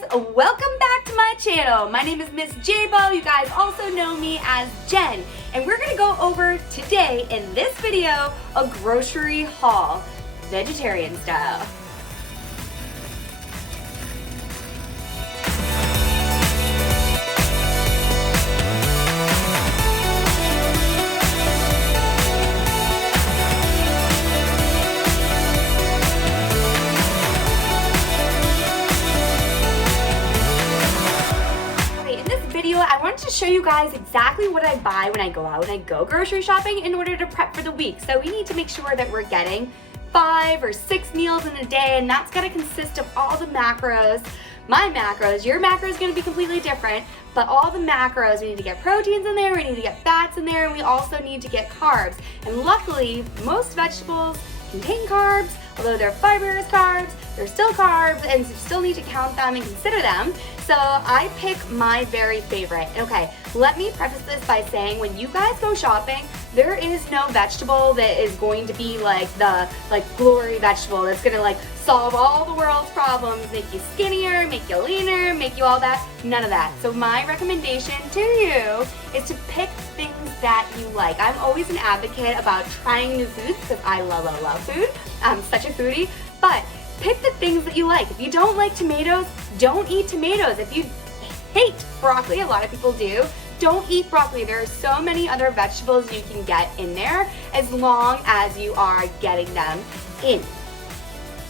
guys, welcome back to my channel. My name is Miss J-Bo. You guys also know me as Jen. And we're gonna go over today in this video a grocery haul, vegetarian style. I wanted to show you guys exactly what I buy when I go out and I go grocery shopping in order to prep for the week. So we need to make sure that we're getting 5 or 6 meals in a day, and that's gonna consist of all the macros. My macros, your macro is gonna be completely different, but all the macros, we need to get proteins in there, we need to get fats in there, and we also need to get carbs. And luckily, most vegetables contain carbs, although they're fibrous carbs, they're still carbs, and you still need to count them and consider them. So I pick my very favorite. Okay, let me preface this by saying when you guys go shopping, there is no vegetable that is going to be like the glory vegetable that's gonna like solve all the world's problems, make you skinnier, make you leaner, make you all that. None of that. So my recommendation to you is to pick things that you like. I'm always an advocate about trying new foods because I love food. I'm such a foodie, but pick the things that you like. If you don't like tomatoes, don't eat tomatoes. If you hate broccoli, a lot of people do, don't eat broccoli. There are so many other vegetables you can get in there as long as you are getting them in.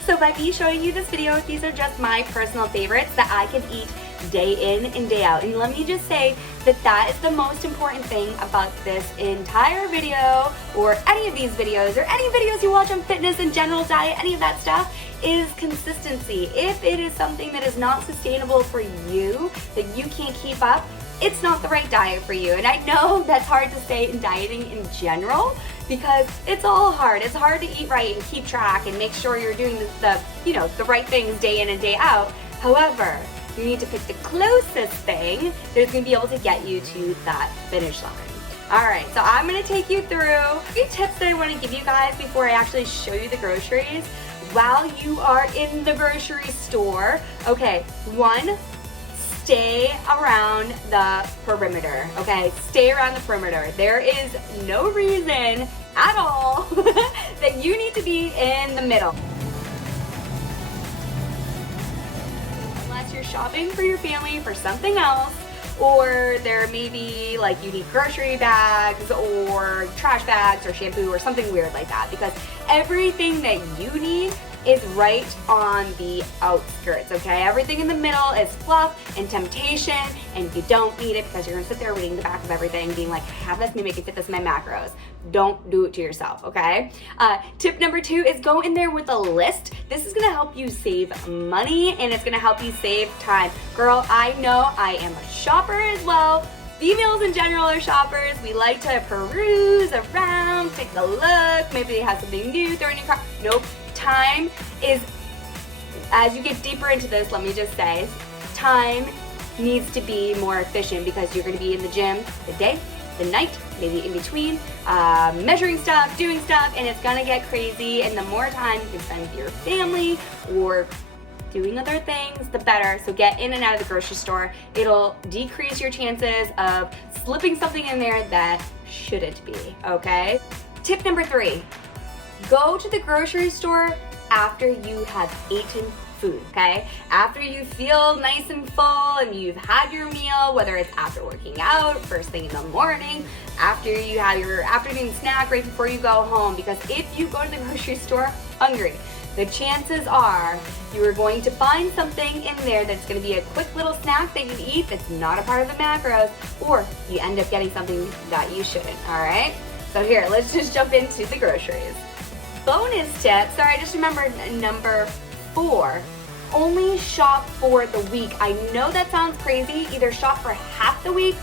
So by me showing you this video, these are just my personal favorites that I can eat day in and day out. And let me just say that that is the most important thing about this entire video, or any of these videos, or any videos you watch on fitness and general diet, any of that stuff, is consistency. If it is something that is not sustainable for you, that you can't keep up, it's not the right diet for you. And I know that's hard to say in dieting in general, because it's all hard. It's hard to eat right and keep track and make sure you're doing the right things day in and day out. However, you need to pick the closest thing that's going to be able to get you to that finish line. Alright, so I'm going to take you through 3 tips that I want to give you guys before I actually show you the groceries while you are in the grocery store. Okay, 1, stay around the perimeter, okay? Stay around the perimeter. There is no reason at all that you need to be in the middle. Unless you're shopping for your family for something else, or there may be like you need grocery bags or trash bags or shampoo or something weird like that, because everything that you need is right on the outskirts, okay? Everything in the middle is fluff and temptation, and you don't need it because you're gonna sit there reading the back of everything being like, have this, maybe I can fit this in my macros. Don't do it to yourself, okay? Tip number 2 is go in there with a list. This is gonna help you save money, and it's gonna help you save time. Girl, I know I am a shopper as well. Females in general are shoppers. We like to peruse around, take a look, maybe they have something new, throw in your cart. Nope. Time is, as you get deeper into this, let me just say, time needs to be more efficient because you're going to be in the gym the day, the night, maybe in between, measuring stuff, doing stuff, and it's going to get crazy. And the more time you can spend with your family or doing other things, the better. So get in and out of the grocery store. It'll decrease your chances of slipping something in there that shouldn't be, okay? Tip number 3. Go to the grocery store after you have eaten food, okay? After you feel nice and full and you've had your meal, whether it's after working out, first thing in the morning, after you have your afternoon snack right before you go home. Because if you go to the grocery store hungry, the chances are you are going to find something in there that's going to be a quick little snack that you eat that's not a part of the macros, or you end up getting something that you shouldn't, all right? So here, let's just jump into the groceries. Bonus tip, sorry, I just remembered number 4, only shop for the week. I know that sounds crazy, either shop for half the week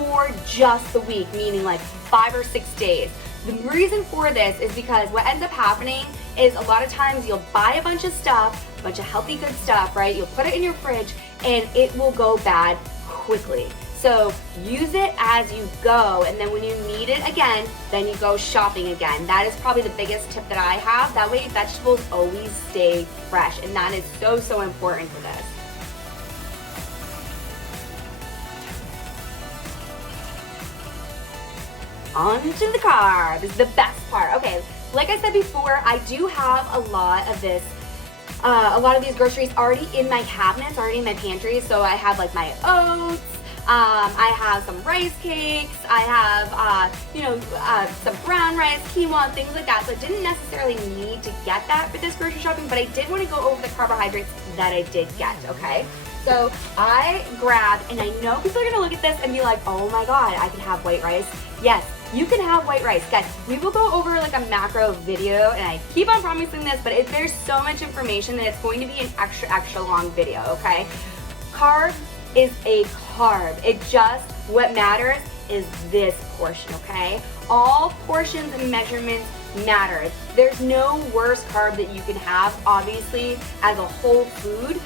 or just the week, meaning like 5 or 6 days. The reason for this is because what ends up happening is a lot of times you'll buy a bunch of stuff, a bunch of healthy good stuff, right? You'll put it in your fridge and it will go bad quickly. So use it as you go, and then when you need it again, then you go shopping again. That is probably the biggest tip that I have. That way vegetables always stay fresh, and that is so, so important for this. on to the carbs, the best part. Okay, like I said before, I do have a lot of this, a lot of these groceries already in my cabinets, already in my pantry. So I have like my oats, I have some rice cakes, I have, some brown rice, quinoa, things like that. So I didn't necessarily need to get that for this grocery shopping, but I did want to go over the carbohydrates that I did get, okay? So I grabbed, and I know people are going to look at this and be like, oh my God, I can have white rice. Yes, you can have white rice. Guys, we will go over like a macro video, and I keep on promising this, but there's so much information that it's going to be an extra long video, okay? Carb is a carb. What matters is this portion, okay? All portions and measurements matter. There's no worse carb that you can have, obviously, as a whole food.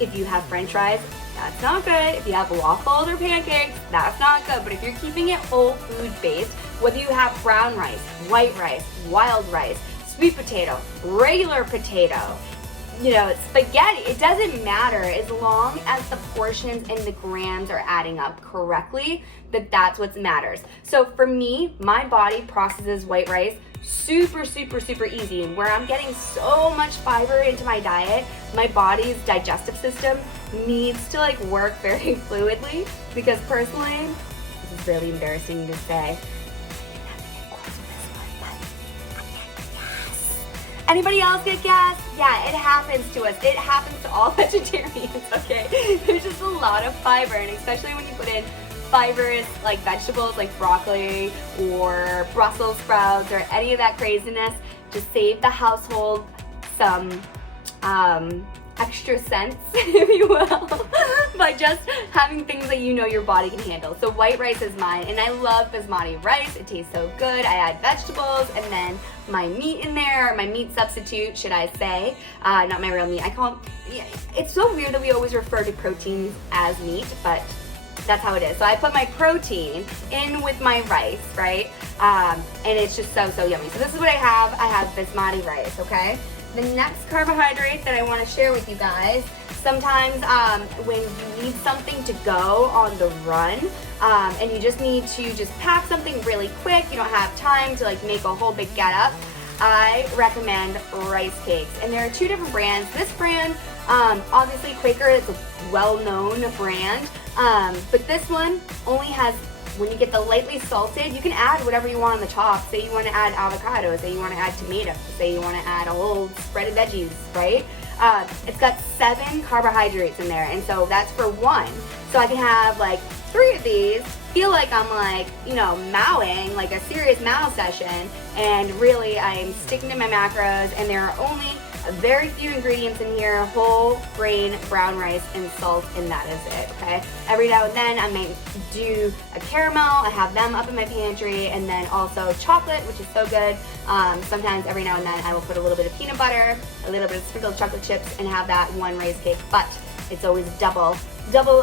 If you have french fries, that's not good. If you have waffles or pancakes, that's not good. But if you're keeping it whole food based, whether you have brown rice, white rice, wild rice, sweet potato, regular potato, spaghetti, it doesn't matter as long as the portions and the grams are adding up correctly, that's what matters. So for me, my body processes white rice super easy. Where I'm getting so much fiber into my diet, my body's digestive system needs to like work very fluidly, because personally, this is really embarrassing to say, anybody else get gas? Yeah, it happens to us. It happens to all vegetarians, okay? There's just a lot of fiber, and especially when you put in fibrous like vegetables like broccoli or Brussels sprouts or any of that craziness, just save the household some extra cents, if you will, by just having things that your body can handle. So white rice is mine, and I love basmati rice. It tastes so good. I add vegetables and then my meat in there, my meat substitute, should I say, not my real meat. It's so weird that we always refer to proteins as meat, but that's how it is. So I put my protein in with my rice, right? And it's just so yummy. So this is what I have. I have basmati rice, okay? The next carbohydrate that I want to share with you guys, sometimes when you need something to go on the run, and you just need to just pack something really quick, you don't have time to like make a whole big get up, I recommend rice cakes. And there are two different brands. This brand, obviously Quaker is a well-known brand, but this one only has, when you get the lightly salted, you can add whatever you want on the top. Say you want to add avocado, say you want to add tomato, say you want to add a whole spread of veggies, right? It's got 7 carbohydrates in there, and so that's for one. So I can have like 3 of these, feel like I'm like, mowing, like a serious mow session, and really I'm sticking to my macros, and there are only very few ingredients in here: whole grain brown rice and salt, and that is it, okay? Every now and then I might do a caramel. I have them up in my pantry, and then also chocolate, which is so good. Sometimes every now and then I will put a little bit of peanut butter, a little bit of sprinkled chocolate chips, and have that one rice cake, but it's always double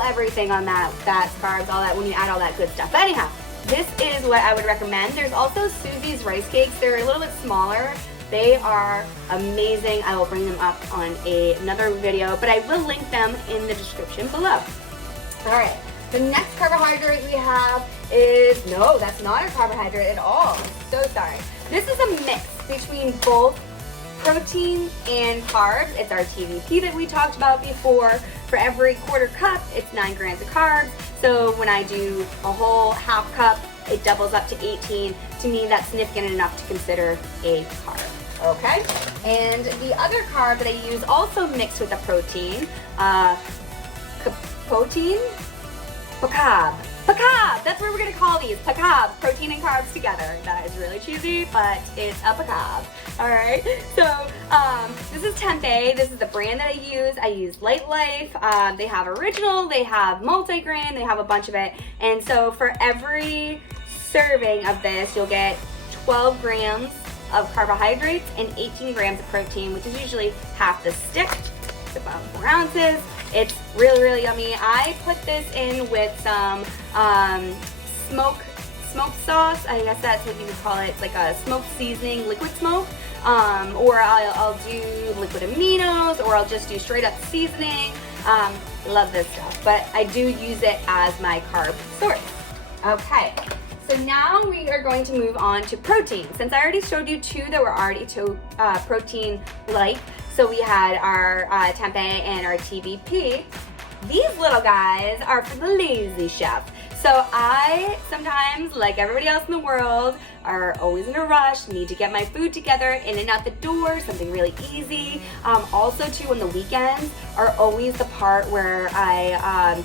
everything on that, fats, carbs, all that, when you add all that good stuff. But anyhow, this is what I would recommend. There's also Susie's rice cakes. They're a little bit smaller. They are amazing. I will bring them up on another video, but I will link them in the description below. All right, the next carbohydrate we have is, no, that's not a carbohydrate at all. So sorry. This is a mix between both protein and carbs. It's our TVP that we talked about before. For every quarter cup, it's 9 grams of carbs. So when I do a whole half cup, it doubles up to 18. To me, that's significant enough to consider a carb. Okay, and the other carb that I use, also mixed with a protein, Pacab, that's what we're gonna call these, Pacab, protein and carbs together. That is really cheesy, but it's a Pacab. All right, so this is Tempeh. This is the brand that I use. I use Light Life. They have original, they have multi-grain, they have a bunch of it. And so for every serving of this, you'll get 12 grams of carbohydrates and 18 grams of protein, which is usually half the stick. It's about 4 ounces. It's really yummy. I put this in with some smoked sauce. I guess that's what you would call it. It's like a smoked seasoning, liquid smoke. Or I'll do liquid aminos, or I'll just do straight up seasoning. Love this stuff, but I do use it as my carb source. Okay, So now we are going to move on to protein. Since I already showed you two that were already protein-like, so we had our Tempeh and our TBP. These little guys are for the lazy chef. So I sometimes, like everybody else in the world, are always in a rush, need to get my food together, in and out the door, something really easy. Also too, on the weekends are always the part where I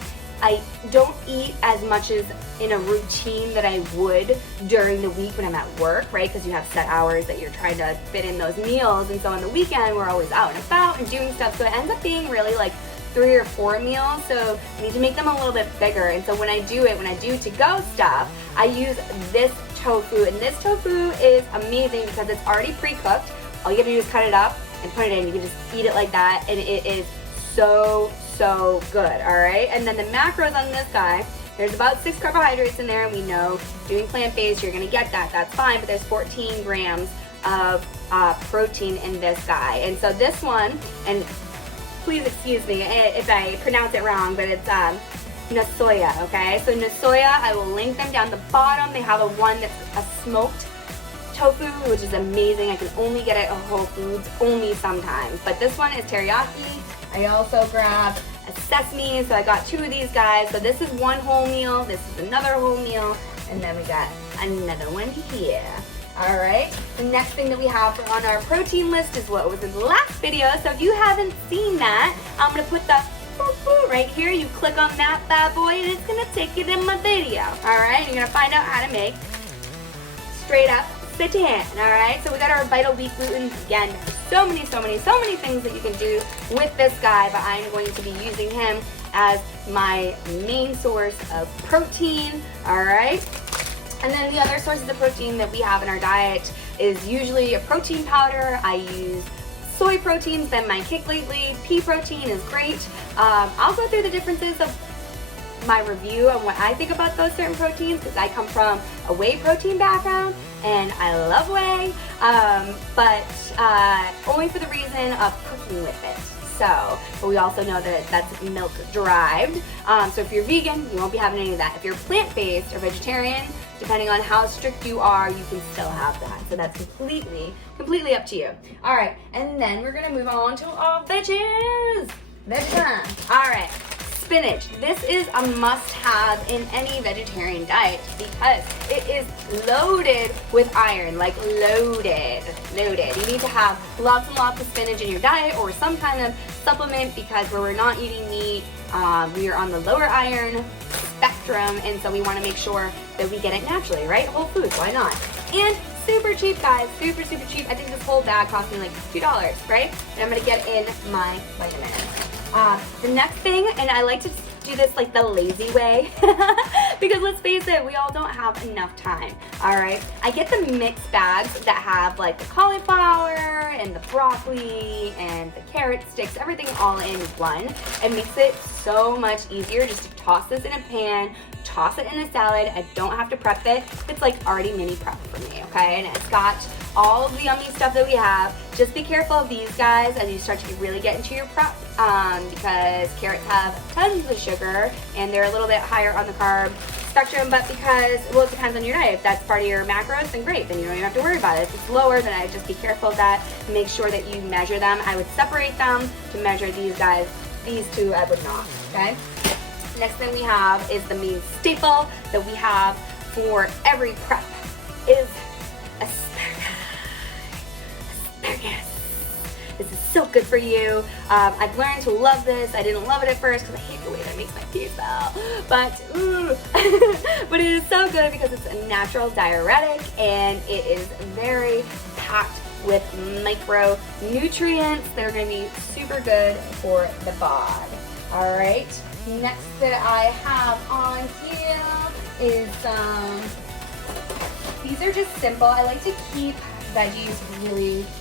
don't eat as much as in a routine that I would during the week when I'm at work, right? Because you have set hours that you're trying to fit in those meals. And so on the weekend, we're always out and about and doing stuff. So it ends up being really like 3 or 4 meals. So I need to make them a little bit bigger. And so when I do to-go stuff, I use this tofu. And this tofu is amazing because it's already pre-cooked. All you have to do is cut it up and put it in. You can just eat it like that. And it is so good, all right? And then the macros on this guy, there's about 6 carbohydrates in there, and we know doing plant-based, you're gonna get that, that's fine, but there's 14 grams of protein in this guy. And so this one, and please excuse me if I pronounce it wrong, but it's Nasoya, okay? So Nasoya, I will link them down the bottom. They have a one that's a smoked tofu, which is amazing. I can only get it at Whole Foods, only sometimes. But this one is teriyaki. I also grabbed a sesame, so I got 2 of these guys. So this is one whole meal, this is another whole meal, and then we got another one here. All right, the next thing that we have on our protein list is what was in the last video. So if you haven't seen that, I'm gonna put the right here. You click on that bad boy and it's gonna take you to my video. All right, you're gonna find out how to make straight up seitan. All right, so we got our Vital Wheat gluten. Again, so many things that you can do with this guy, but I'm going to be using him as my main source of protein. All right, and then the other sources of protein that we have in our diet is usually a protein powder. I use soy protein's been my kick lately. Pea protein is great. I'll go through the differences of my review on what I think about those certain proteins because I come from a whey protein background and I love whey, but only for the reason of cooking with it. So, but we also know that that's milk derived. So if you're vegan, you won't be having any of that. If you're plant-based or vegetarian, depending on how strict you are, you can still have that. So that's completely up to you. All right, and then we're gonna move on to our veggies. Veggie time. All right. Spinach. This is a must-have in any vegetarian diet because it is loaded with iron, like loaded. You need to have lots and lots of spinach in your diet or some kind of supplement because where we're not eating meat, we are on the lower iron spectrum, and so we want to make sure that we get it naturally, right? Whole Foods, why not? And super cheap, guys, super cheap. I think this whole bag cost me like $2, right? And I'm gonna get in my vitamins. The next thing, and I like to do this like the lazy way because let's face it, we all don't have enough time. All right, I get the mixed bags that have like the cauliflower and the broccoli and the carrot sticks, everything all in one. It makes it so much easier just to toss this in a pan, toss it in a salad. I don't have to prep it. It's like already mini prep for me, okay? And it's got all of the yummy stuff that we have. Just be careful of these guys as you start to really get into your prep because carrots have tons of sugar and they're a little bit higher on the carb spectrum, but because, well, it depends on your diet. If that's part of your macros, then great, then you don't even have to worry about it. If it's lower, then I just be careful of that. Make sure that you measure them. I would separate them to measure these guys. These two I would not, okay? Next thing we have is the main staple that we have for every prep is asparagus. This is so good for you. I've learned to love this. I didn't love it at first because I hate the way that it makes my teeth smell. But, but it is so good because it's a natural diuretic and it is very packed with micronutrients that are going to be super good for the bod. All right. Next that I have on here is these are just simple. I like to keep veggies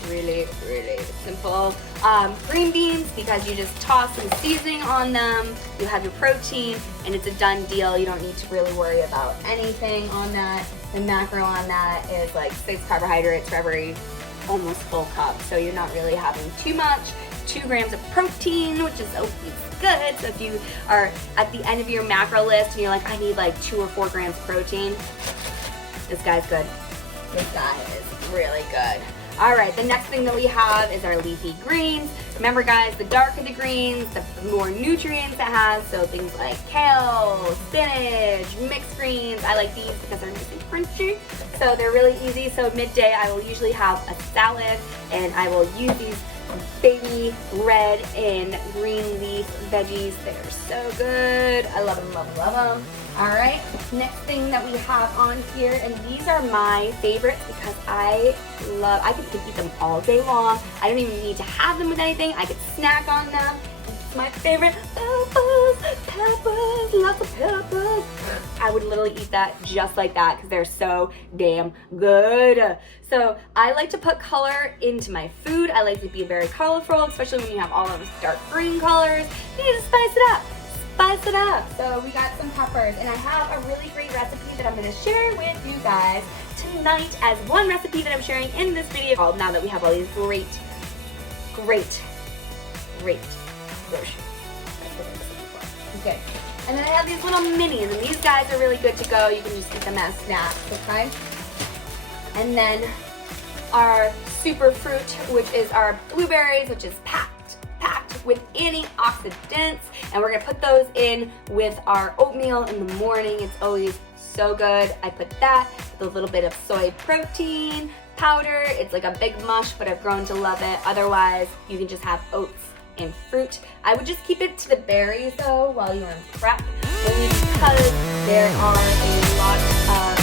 really simple. Green beans, because you just toss some seasoning on them, you have your protein, and it's a done deal. You don't need to really worry about anything on that. The macro on that is like 6 carbohydrates for every almost full cup, so you're not really having too much. 2 grams of protein, which is always good. So if you are at the end of your macro list and you're like, I need like 2 or 4 grams of protein, This guy's good. This guy is really good. All right, the next thing that we have is our leafy greens. Remember guys, the darker the greens, the more nutrients it has. So things like kale, spinach, mixed greens. I like these because they're nice and crunchy. So they're really easy. So midday, I will usually have a salad and I will use these baby red and green leaf veggies. They're so good. I love them, love them, love them. All right, next thing that we have on here, and these are my favorites because I could eat them all day long. I don't even need to have them with anything. I could snack on them. It's my favorite. Peppers, lots of peppers. I would literally eat that just like that because they're so damn good. So I like to put color into my food. I like to be very colorful, especially when you have all those dark green colors. You need to spice it up. Spice it up. So we got some peppers, and I have a really great recipe that I'm going to share with you guys tonight as one recipe that I'm sharing in this video. Now that we have all these great groceries. Okay. And then I have these little minis, and these guys are really good to go. You can just eat them as snacks, okay? And then our super fruit, which is our blueberries, which is packed with antioxidants, and we're gonna put those in with our oatmeal in the morning. It's always so good. I put that with a little bit of soy protein powder. It's like a big mush, but I've grown to love it. Otherwise, you can just have oats and fruit. I would just keep it to the berries though while you're in prep, only because there are a lot of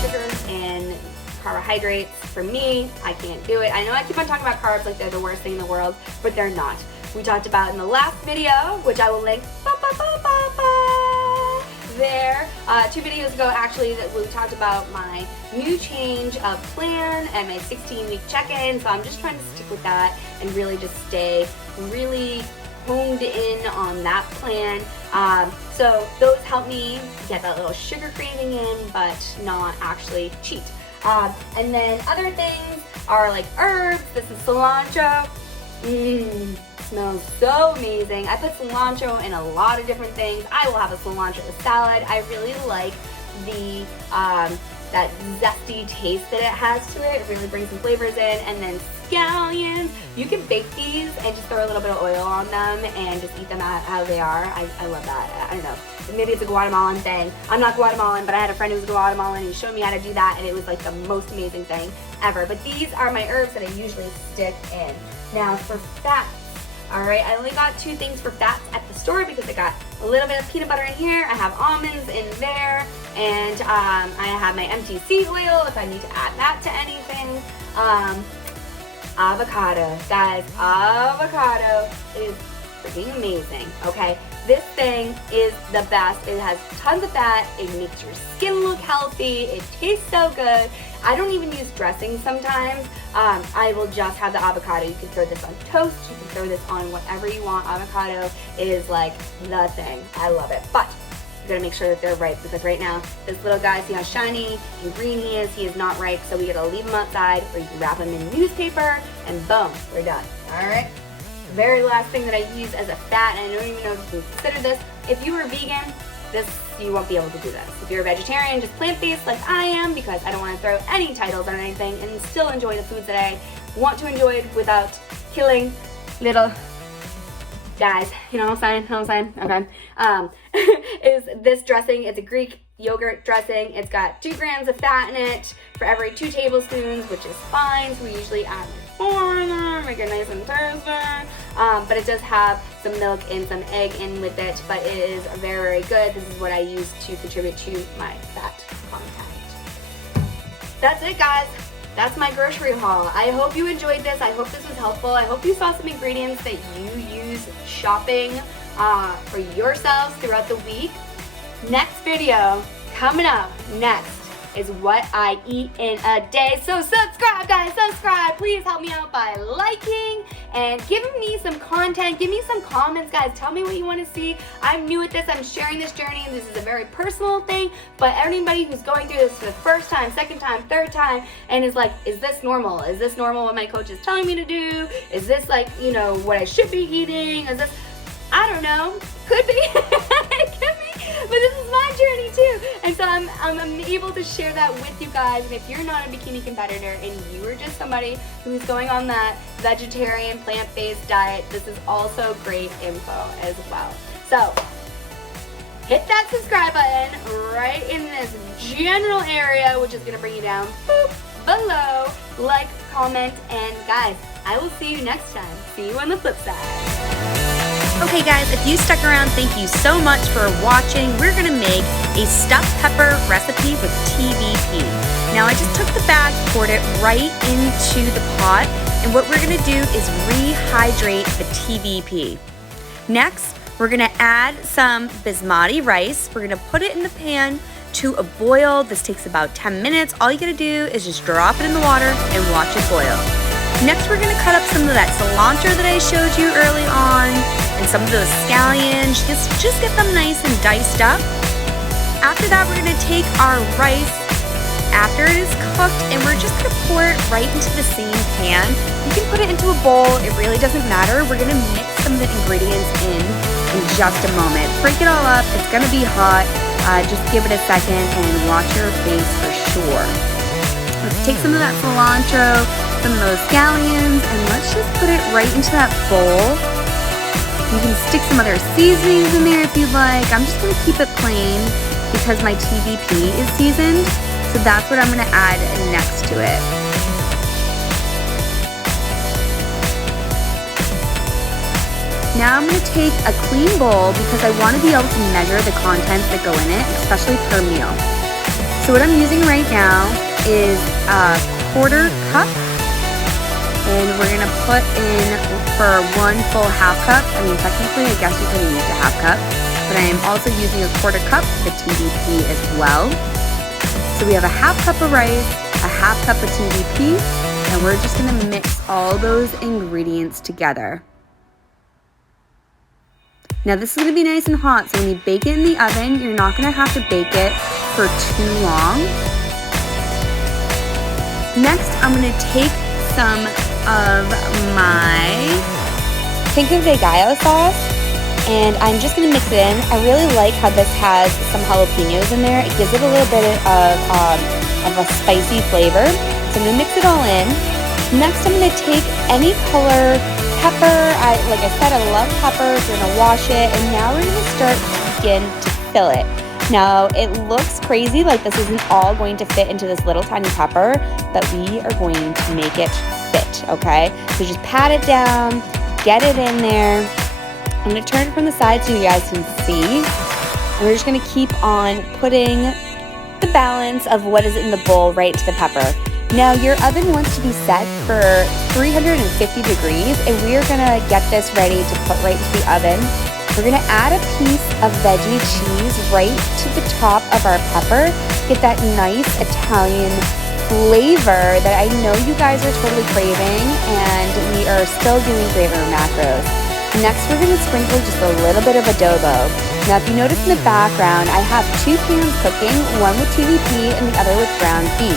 sugar and carbohydrates. For me, I can't do it. I know I keep on talking about carbs like they're the worst thing in the world, but they're not. We talked about in the last video, which I will link there, 2 videos ago actually, that we talked about my new change of plan and my 16-week check-in. So I'm just trying to stick with that and really just stay really honed in on that plan. So those help me get that little sugar craving in, but not actually cheat. And then other things are like herbs. This is cilantro. Smells so amazing. I put cilantro in a lot of different things. I will have a cilantro salad. I really like the that zesty taste that it has to it. It really brings some flavors in. And then scallions. You can bake these and just throw a little bit of oil on them and just eat them how they are. I love that. I don't know. Maybe it's a Guatemalan thing. I'm not Guatemalan, but I had a friend who was Guatemalan and he showed me how to do that, and it was like the most amazing thing ever. But these are my herbs that I usually stick in. Now for fats. Alright, I only got 2 things for fats at the store because I got a little bit of peanut butter in here. I have almonds in there, and I have my MTC oil if I need to add that to anything. Avocado. Guys, avocado is freaking amazing, okay? This thing is the best. It has tons of fat. It makes your skin look healthy. It tastes so good. I don't even use dressing sometimes. I will just have the avocado. You can throw this on toast. You can throw this on whatever you want. Avocado is like the thing. I love it. But you gotta make sure that they're ripe, because right now, this little guy, see how shiny and green he is? He is not ripe, so we gotta leave him outside, or you can wrap him in newspaper, and boom, we're done. All right? Very last thing that I use as a fat, and I don't even know if you can consider this. If you were vegan, you won't be able to do this. If you're a vegetarian, just plant-based like I am, because I don't want to throw any titles on anything and still enjoy the foods that I want to enjoy without killing little guys. You know what I'm saying? Okay. Is this dressing. It's a Greek yogurt dressing. It's got 2 grams of fat in it for every 2 tablespoons, which is fine. So we usually add 4 in there, make it nice and toasty. But it does have some milk and some egg in with it, but it is very, very good. This is what I use to contribute to my fat content. That's it, guys. That's my grocery haul. I hope you enjoyed this. I hope this was helpful. I hope you saw some ingredients that you use shopping for yourselves throughout the week. Next video coming up next is what I eat in a day. So subscribe, guys, subscribe. Please help me out by liking and giving me some content. Give me some comments, guys. Tell me what you want to see. I'm new at this. I'm sharing this journey. This is a very personal thing, but anybody who's going through this for the first time, second time, third time, and is like, is this normal? Is this normal what my coach is telling me to do? Is this like, you know, what I should be eating? Is this, I don't know. Could be. It could be. But this is my journey too. And so I'm able to share that with you guys. And if you're not a bikini competitor and you are just somebody who's going on that vegetarian plant-based diet, this is also great info as well. So hit that subscribe button right in this general area, which is gonna bring you down boop, below. Like, comment, and guys, I will see you next time. See you on the flip side. Okay guys, if you stuck around, thank you so much for watching. We're gonna make a stuffed pepper recipe with TVP. Now I just took the bag, poured it right into the pot, and what we're gonna do is rehydrate the TVP. Next, we're gonna add some basmati rice. We're gonna put it in the pan to a boil. This takes about 10 minutes. All you gotta do is just drop it in the water and watch it boil. Next, we're gonna cut up some of that cilantro that I showed you early on and some of those scallions. Just get them nice and diced up. After that, we're gonna take our rice after it is cooked and we're just gonna pour it right into the same pan. You can put it into a bowl, it really doesn't matter. We're gonna mix some of the ingredients in just a moment. Break it all up, it's gonna be hot. Just give it a second and watch your face for sure. Let's take some of that cilantro, some of those scallions, and let's just put it right into that bowl. You can stick some other seasonings in there if you'd like. I'm just gonna keep it plain because my TVP is seasoned. So that's what I'm gonna add next to it. Now I'm gonna take a clean bowl because I wanna be able to measure the contents that go in it, especially per meal. So what I'm using right now is a 1/4 cup, and we're gonna put in for 1 full half cup. I mean, technically, I guess you could have used a half cup, but I am also using a 1/4 cup for the TVP as well. So we have a half cup of rice, a half cup of TVP, and we're just gonna mix all those ingredients together. Now this is gonna be nice and hot, so when you bake it in the oven, you're not gonna have to bake it for too long. Next, I'm gonna take some of my pico de gallo sauce, and I'm just gonna mix it in. I really like how this has some jalapenos in there. It gives it a little bit of a spicy flavor. So I'm gonna mix it all in. Next, I'm gonna take any color pepper. Like I said, I love peppers. We're gonna wash it, and now we're gonna start to begin to fill it. Now, it looks crazy, like this isn't all going to fit into this little tiny pepper, but we are going to make it fit, okay? So just pat it down, get it in there. I'm gonna turn it from the side so you guys can see. And we're just gonna keep on putting the balance of what is in the bowl right to the pepper. Now, your oven wants to be set for 350 degrees, and we are gonna get this ready to put right into the oven. We're gonna add a piece of veggie cheese right to the top of our pepper. Get that nice Italian flavor that I know you guys are totally craving, and we are still doing great with our macros. Next, we're gonna sprinkle just a little bit of adobo. Now, if you notice in the background, I have 2 pans cooking, one with TVP and the other with ground beef.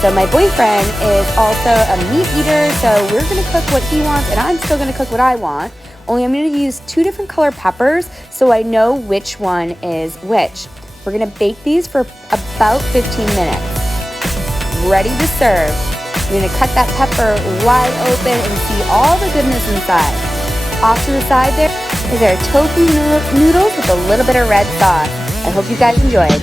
So my boyfriend is also a meat eater, so we're gonna cook what he wants, and I'm still gonna cook what I want. Only I'm gonna use 2 different color peppers so I know which one is which. We're gonna bake these for about 15 minutes. Ready to serve. You're gonna cut that pepper wide open and see all the goodness inside. Off to the side there is our tofu noodles with a little bit of red sauce. I hope you guys enjoyed.